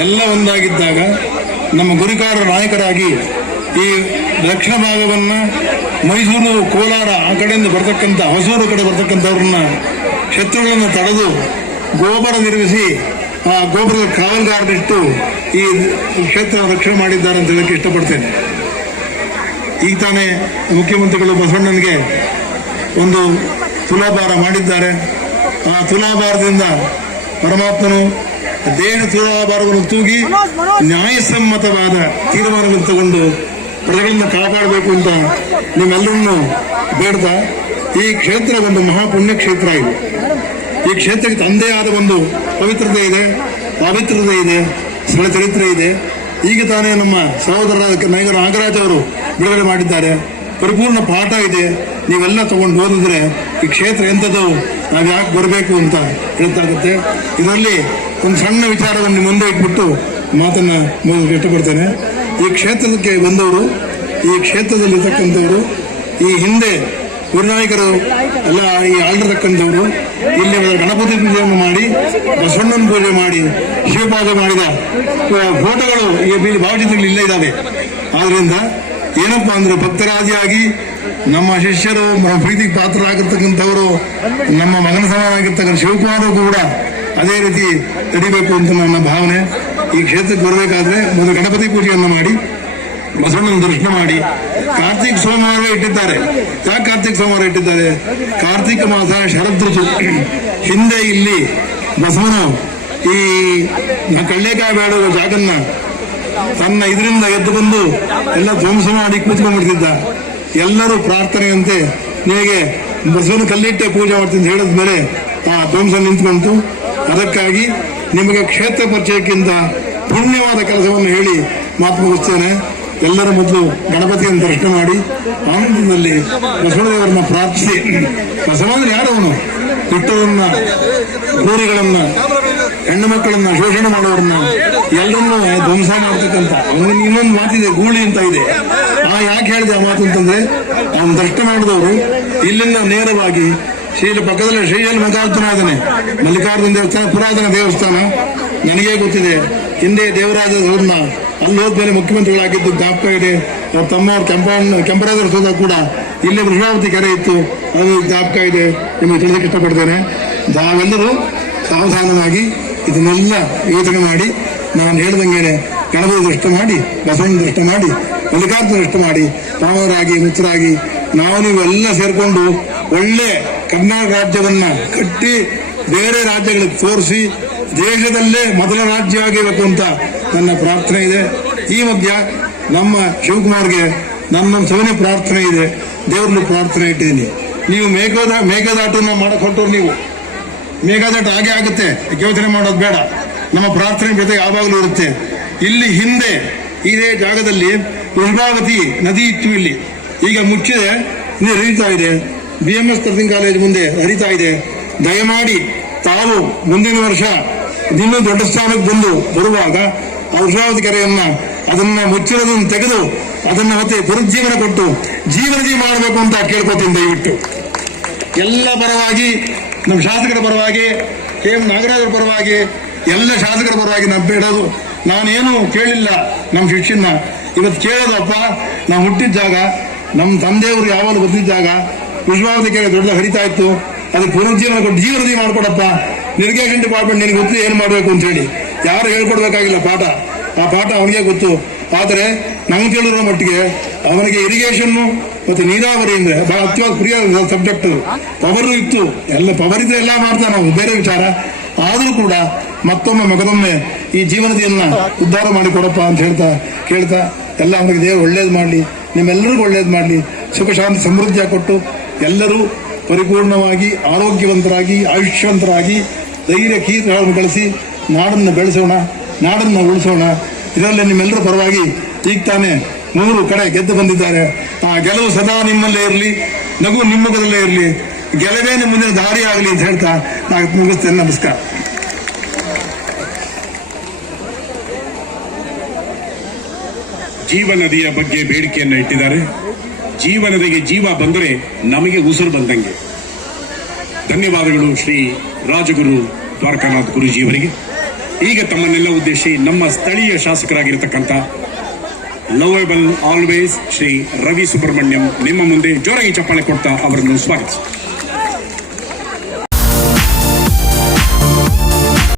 ಎಲ್ಲ ಒಂದಾಗಿದ್ದಾಗ ನಮ್ಮ ಗುರಿಕಾರ ನಾಯಕರಾಗಿ ಈ ದಕ್ಷಿಣ ಭಾಗವನ್ನು ಮೈಸೂರು, ಕೋಲಾರ ಆ ಕಡೆಯಿಂದ ಬರ್ತಕ್ಕಂಥ, ಹೊಸೂರು ಕಡೆ ಬರ್ತಕ್ಕಂಥವ್ರನ್ನ ಶತ್ರುಗಳನ್ನು ತಡೆದು ಗೋಬರ ನಿರ್ಮಿಸಿ, ಆ ಗೋಬರದ ಕಾವಲ್ಗಾರನಿಟ್ಟು ಈ ಕ್ಷೇತ್ರ ರಕ್ಷಣೆ ಮಾಡಿದ್ದಾರೆ ಅಂತ ಹೇಳಕ್ಕೆ ಇಷ್ಟಪಡ್ತೇನೆ. ಈಗ ತಾನೇ ಮುಖ್ಯಮಂತ್ರಿಗಳು ಬಸವಣ್ಣನಿಗೆ ಒಂದು ತುಲಾಭಾರ ಮಾಡಿದ್ದಾರೆ. ಆ ತುಲಾಭಾರದಿಂದ ಪರಮಾತ್ಮನು ದೇಹ ತುಲಾಭಾರವನ್ನು ತೂಗಿ ನ್ಯಾಯಸಮ್ಮತವಾದ ತೀರ್ಮಾನಗಳನ್ನು ತಗೊಂಡು ಪ್ರಜೆಗಳನ್ನು ಕಾಪಾಡಬೇಕು ಅಂತ ನಿಮ್ಮೆಲ್ಲರನ್ನು ಬೇಡ್ತಾ ಈ ಕ್ಷೇತ್ರ ಒಂದು ಮಹಾಪುಣ್ಯ ಕ್ಷೇತ್ರ ಇದೆ. ಈ ಕ್ಷೇತ್ರಕ್ಕೆ ತಂದೆ ಆದ ಒಂದು ಪವಿತ್ರತೆ ಇದೆ ಪಾವಿತ್ರತೆ ಇದೆ ಸ್ಥಳ ಚರಿತ್ರೆ ಇದೆ. ಈಗ ತಾನೇ ನಮ್ಮ ಸಹೋದರರಾದ ನಾಯಕರು ನಾಗರಾಜ್ ಅವರು ಬಿಡುಗಡೆ ಮಾಡಿದ್ದಾರೆ. ಪರಿಪೂರ್ಣ ಪಾಠ ಇದೆ. ನೀವೆಲ್ಲ ತಗೊಂಡು ಓದಿದ್ರೆ ಈ ಕ್ಷೇತ್ರ ಎಂಥದ್ದು ನಾವು ಯಾಕೆ ಬರಬೇಕು ಅಂತ ಹೇಳ್ತಾಗುತ್ತೆ ಇದರಲ್ಲಿ ಒಂದು ಸಣ್ಣ ವಿಚಾರವನ್ನು ಮುಂದೆ ಇಟ್ಬಿಟ್ಟು ಮಾತನ್ನು ಇಟ್ಟುಕೊಡ್ತೇನೆ. ಈ ಕ್ಷೇತ್ರಕ್ಕೆ ಬಂದವರು, ಈ ಕ್ಷೇತ್ರದಲ್ಲಿರ್ತಕ್ಕಂಥವರು, ಈ ಹಿಂದೆ ಗುರುನಾಯಕರು ಎಲ್ಲ ಈ ಆಳಿರ್ತಕ್ಕಂಥವರು, ಇಲ್ಲಿ ಗಣಪತಿ ಪೂಜೆಯನ್ನು ಮಾಡಿ, ಬಸವಣ್ಣನ ಪೂಜೆ ಮಾಡಿ, ಶಿವಪಾದ ಮಾಡಿದ ಫೋಟೋಗಳು ಈ ಭಾವಚಿತ್ರಗಳು ಇಲ್ಲೇ ಇದ್ದಾವೆ. ಆದ್ರಿಂದ ಏನಪ್ಪ ಅಂದರೆ ಭಕ್ತರಾದಿಯಾಗಿ ನಮ್ಮ ಶಿಷ್ಯರು ಪ್ರೀತಿಗೆ ಪಾತ್ರರಾಗಿರ್ತಕ್ಕಂಥವರು, ನಮ್ಮ ಮಗನ ಸಮಾನ ಆಗಿರ್ತಕ್ಕಂಥ ಶಿವಕುಮಾರು ಕೂಡ ಅದೇ ರೀತಿ ನಡಿಬೇಕು ಅಂತ ನನ್ನ ಭಾವನೆ. ಈ ಕ್ಷೇತ್ರಕ್ಕೆ ಬರಬೇಕಾದ್ರೆ ಮೊದಲು ಗಣಪತಿ ಪೂಜೆಯನ್ನು ಮಾಡಿ, ಬಸವಣ್ಣನ ದರ್ಶನ ಮಾಡಿ. ಕಾರ್ತಿಕ್ ಸೋಮವಾರ ಇಟ್ಟಿದ್ದಾರೆ. ಯಾಕೆ ಕಾರ್ತಿಕ್ ಸೋಮವಾರ ಇಟ್ಟಿದ್ದಾರೆ? ಕಾರ್ತಿಕ ಮಾಸ ಶರದ್ ಋತು. ಹಿಂದೆ ಇಲ್ಲಿ ಬಸವನ ಈ ಕಳ್ಳೇಕಾಯಿ ಬೇಡ ಜಾಗನ್ನ ತನ್ನ ಇದರಿಂದ ಎದ್ದು ಬಂದು ಎಲ್ಲ ಧ್ವಂಸ ಮಾಡಿ ಕೂತ್ಕೊಂಡ್ಬಿಡ್ತಿದ್ದ. ಎಲ್ಲರೂ ಪ್ರಾರ್ಥನೆಯಂತೆ ನಿಮಗೆ ಬಸವನ ಕಲ್ಲಿಟ್ಟೆ ಪೂಜೆ ಮಾಡ್ತೀನಿ ಹೇಳಿದ ಮೇಲೆ ಆ ಧ್ವಂಸ ನಿಂತ್ಕೊಂತು. ಅದಕ್ಕಾಗಿ ನಿಮಗೆ ಕ್ಷೇತ್ರ ಪರಿಚಯಕ್ಕಿಂತ ಪುಣ್ಯವಾದ ಕೆಲಸವನ್ನು ಹೇಳಿ ಮಾತು ಮುಗಿಸ್ತೇನೆ. ಎಲ್ಲರ ಮೊದಲು ಗಣಪತಿಯನ್ನು ದರ್ಶನ ಮಾಡಿ, ಆನಂದದಲ್ಲಿ ಬಸವದೇವರನ್ನ ಪ್ರಾರ್ಥಿಸಿ. ಯಾರವನು ಯಾರು ಅವನು? ಹುಟ್ಟವನ್ನ ಕ್ರೂರಿಗಳನ್ನ ಹೆಣ್ಣು ಮಕ್ಕಳನ್ನ ಶೋಷಣೆ ಮಾಡೋರನ್ನ ಎಲ್ಲರನ್ನೂ ಧ್ವಂಸ ಮಾಡ್ತಕ್ಕಂಥ ಅವನಿಗೆ ಇನ್ನೊಂದು ಮಾತಿದೆ, ಗೂಳಿ ಅಂತ ಇದೆ. ಆ ಯಾಕೆ ಹೇಳಿದೆ ಆ ಮಾತು ಅಂತಂದ್ರೆ, ಅವನು ದರ್ಶನ ಮಾಡಿದವರು ಇಲ್ಲಿಂದ ನೇರವಾಗಿ ಶ್ರೀಲ ಪಕ್ಕದಲ್ಲಿ ಶ್ರೀಶೈಲ ಮಲ್ಲಿಕಾರ್ಜುನ ಮಲ್ಲಿಕಾರ್ಜುನ ದೇವಸ್ಥಾನ, ಪುರಾತನ ದೇವಸ್ಥಾನ. ನನಗೇ ಗೊತ್ತಿದೆ, ಹಿಂದೆ ದೇವರಾಜ ಅವ್ರನ್ನ ಅಲ್ಲಿ ಹೋದ್ಮೇಲೆ ಮುಖ್ಯಮಂತ್ರಿಗಳಾಗಿದ್ದು ಜ್ಞಾಪಕ ಇದೆ. ಅವ್ರ ತಮ್ಮವ್ರ ಕೆಂಪಣ್ಣ, ಕೆಂಪರಾಜರ ಸೋದ ಕೂಡ ಇಲ್ಲಿ ವೃಷಾವತಿ ಕೆರೆ ಇತ್ತು. ಅದು ಜ್ಞಾಪಕ ಇದೆ, ನಿಮಗೆ ತಿಳಿದಕ್ಕೆ ಇಷ್ಟಪಡ್ತೇನೆ. ನಾವೆಲ್ಲರೂ ಸಾವಧಾನವಾಗಿ ಇದನ್ನೆಲ್ಲ ಯೋಚನೆ ಮಾಡಿ, ನಾನು ಹೇಳ್ದಂಗೆ ಗಣಪತಿ ದೃಷ್ಟ ಮಾಡಿ, ಬಸವಣ್ಣ ದೃಷ್ಟ ಮಾಡಿ, ಮಲ್ಲಿಕಾರ್ಜುನ ದೃಷ್ಟ ಮಾಡಿ ರಾಮರಾಗಿ ಮಿತ್ರರಾಗಿ, ನಾವು ನೀವೆಲ್ಲ ಸೇರಿಕೊಂಡು ಒಳ್ಳೆ ಕರ್ನಾಟಕ ರಾಜ್ಯವನ್ನ ಕಟ್ಟಿ ಬೇರೆ ರಾಜ್ಯಗಳಿಗೆ ತೋರಿಸಿ ದೇಶದಲ್ಲೇ ಮೊದಲ ರಾಜ್ಯ ಆಗಿರಬೇಕು ಅಂತ ನನ್ನ ಪ್ರಾರ್ಥನೆ ಇದೆ. ಈ ಮಧ್ಯ ನಮ್ಮ ಶಿವಕುಮಾರ್ಗೆ ನನ್ನ ಸವನೆ ಪ್ರಾರ್ಥನೆ ಇದೆ. ದೇವರಲ್ಲಿ ಪ್ರಾರ್ಥನೆ ಇಟ್ಟಿದ್ದೀನಿ. ನೀವು ಮೇಘದ ಮೇಘದಾಟನ ಮಾಡಿಕೊಟ್ಟರು ನೀವು. ಮೇಘದಾಟ ಹಾಗೆ ಆಗುತ್ತೆ. ಯೋಚನೆ ಮಾಡೋದು ಬೇಡ. ನಮ್ಮ ಪ್ರಾರ್ಥನೆ ಜೊತೆ ಯಾವಾಗಲೂ ಇರುತ್ತೆ. ಇಲ್ಲಿ ಹಿಂದೆ, ಇದೇ ಜಾಗದಲ್ಲಿ ವೃಷಭಾವತಿ ನದಿ ಇತ್ತು ಇಲ್ಲಿ. ಈಗ ಮುಚ್ಚಿದೆ, ನೀರು ಇದೆ. B M S nursing college ಮುಂದೆ ಹರಿತಾ ಇದೆ. ದಯಮಾಡಿ ತಾವು ಮುಂದಿನ ವರ್ಷ ಇನ್ನೂ ದೊಡ್ಡ ಸ್ಥಾನಕ್ಕೆ ಬಂದು ಬರುವಾಗ ಆ ಕೆರೆಯನ್ನ ಅದನ್ನ ಮುಚ್ಚಿರೋದನ್ನು ತೆಗೆದು ಅದನ್ನ ಮತ್ತೆ ಪುನರುಜ್ಜೀವನ ಕೊಟ್ಟು ಜೀವನದಿ ಮಾಡಬೇಕು ಅಂತ ಕೇಳ್ಕೊತೀನಿ ದಯವಿಟ್ಟು. ಎಲ್ಲ ಪರವಾಗಿ, ನಮ್ಮ ಶಾಸಕರ ಪರವಾಗಿ, ಕೆ ಎಂ ನಾಗರಾಜರ ಪರವಾಗಿ, ಎಲ್ಲ ಶಾಸಕರ ಪರವಾಗಿ ನಾವು ಬೇಡೋದು. ನಾನೇನು ಕೇಳಿಲ್ಲ ನಮ್ಮ ಶಿಷ್ಯನ್ನ. ಇವತ್ತು ಕೇಳೋದಪ್ಪ ನಾವು ಹುಟ್ಟಿದ್ದಾಗ ನಮ್ಮ ತಂದೆಯವರು ಯಾವಾಗ ಜಾಗ ವಿಶ್ವಾವತಿ ಕೆರೆ ದೊಡ್ಡ ಹರಿತಾ ಇತ್ತು ಅದು ಪುನರುಜ್ಜೀವನ ಕೊಟ್ಟು ಜೀವನದಿ ಮಾಡ್ಕೊಡಪ್ಪ. ಇರಿಗೇಷನ್ ಡಿಪಾರ್ಟ್ಮೆಂಟ್ ನಿನಗೆ ಗೊತ್ತು ಏನು ಮಾಡಬೇಕು ಅಂತ ಹೇಳಿ. ಯಾರು ಹೇಳ್ಕೊಡ್ಬೇಕಾಗಿಲ್ಲ ಪಾಠ. ಆ ಪಾಠ ಅವನಿಗೆ ಗೊತ್ತು. ಆದರೆ ನಮ್ಗೆ ತಿಳಿರೋ ಮಟ್ಟಿಗೆ ಅವನಿಗೆ ಇರಿಗೇಷನ್ ಮತ್ತೆ ನೀರಾವರಿ ಅಂದರೆ ಬಹಳ ಅತ್ಯಂತ ಪ್ರಿಯ ಸಬ್ಜೆಕ್ಟ್ ಪವರ್ ಇತ್ತು. ಎಲ್ಲ ಪವರ್ ಇದ್ರೆ ಎಲ್ಲ ಮಾಡ್ತಾ ನಾವು, ಬೇರೆ ವಿಚಾರ. ಆದರೂ ಕೂಡ ಮತ್ತೊಮ್ಮೆ ಮಗದೊಮ್ಮೆ ಈ ಜೀವನದಿಯನ್ನು ಉದ್ಧಾರ ಮಾಡಿ ಕೊಡಪ್ಪ ಅಂತ ಹೇಳ್ತಾ, ಕೇಳ್ತಾ, ಎಲ್ಲ ಅವನಿಗೆ ದೇವರು ಒಳ್ಳೇದು ಮಾಡಲಿ. ನಿಮ್ಮೆಲ್ಲರಿಗೂ ಒಳ್ಳೇದು ಮಾಡಲಿ. ಸುಖ, ಶಾಂತಿ, ಸಮೃದ್ಧಿಯಾಗಿ ಕೊಟ್ಟು ಎಲ್ಲರೂ ಪರಿಪೂರ್ಣವಾಗಿ, ಆರೋಗ್ಯವಂತರಾಗಿ, ಆಯುಷ್ಯವಂತರಾಗಿ, ಧೈರ್ಯ ಕೀರ್ತಿಗಳನ್ನು ಬೆಳೆಸಿ ನಾಡನ್ನು ಬೆಳೆಸೋಣ, ನಾಡನ್ನು ಉಳಿಸೋಣ. ಇದರಲ್ಲಿ ನಿಮ್ಮೆಲ್ಲರ ಪರವಾಗಿ ಈಗ ತಾನೆ ಮೂರು ಕಡೆ ಗೆದ್ದು ಬಂದಿದ್ದಾರೆ. ಆ ಗೆಲುವು ಸದಾ ನಿಮ್ಮಲ್ಲೇ ಇರಲಿ, ನಗು ನಿಮ್ಮುಖದಲ್ಲೇ ಇರಲಿ. ಗೆಲುವೇ ನಿಮ್ಮ ಮುಂದಿನ ದಾರಿ ಆಗಲಿ ಅಂತ ಹೇಳ್ತಾ ನಾನು ಮುಗಿಸ್ತೇನೆ. ನಮಸ್ಕಾರ. ಜೀವನದಿಯ ಬಗ್ಗೆ ಬೇಡಿಕೆಯನ್ನು ಇಟ್ಟಿದ್ದಾರೆ. ಜೀವನದಿಗೆ ಜೀವ ಬಂದರೆ ನಮಗೆ ಉಸಿರು ಬಂದಂಗೆ. ಧನ್ಯವಾದಗಳು ಶ್ರೀ ರಾಜಗುರು ದ್ವಾರಕಾನಾಥ್ ಗುರುಜಿಯವರಿಗೆ. ಈಗ ತಮ್ಮನ್ನೆಲ್ಲ ಉದ್ದೇಶಿ ನಮ್ಮ ಸ್ಥಳೀಯ ಶಾಸಕರಾಗಿರ್ತಕ್ಕಂಥ ಲವೇಬಲ್ ಆಲ್ವೇಸ್ ಶ್ರೀ ರವಿ ಸುಬ್ರಹ್ಮಣ್ಯಂ ನಿಮ್ಮ ಮುಂದೆ ಜೋರಾಗಿ ಚಪ್ಪಾಳೆ ಕೊಡ್ತಾ ಅವರನ್ನು ಸ್ವಾಗತಿಸಿ.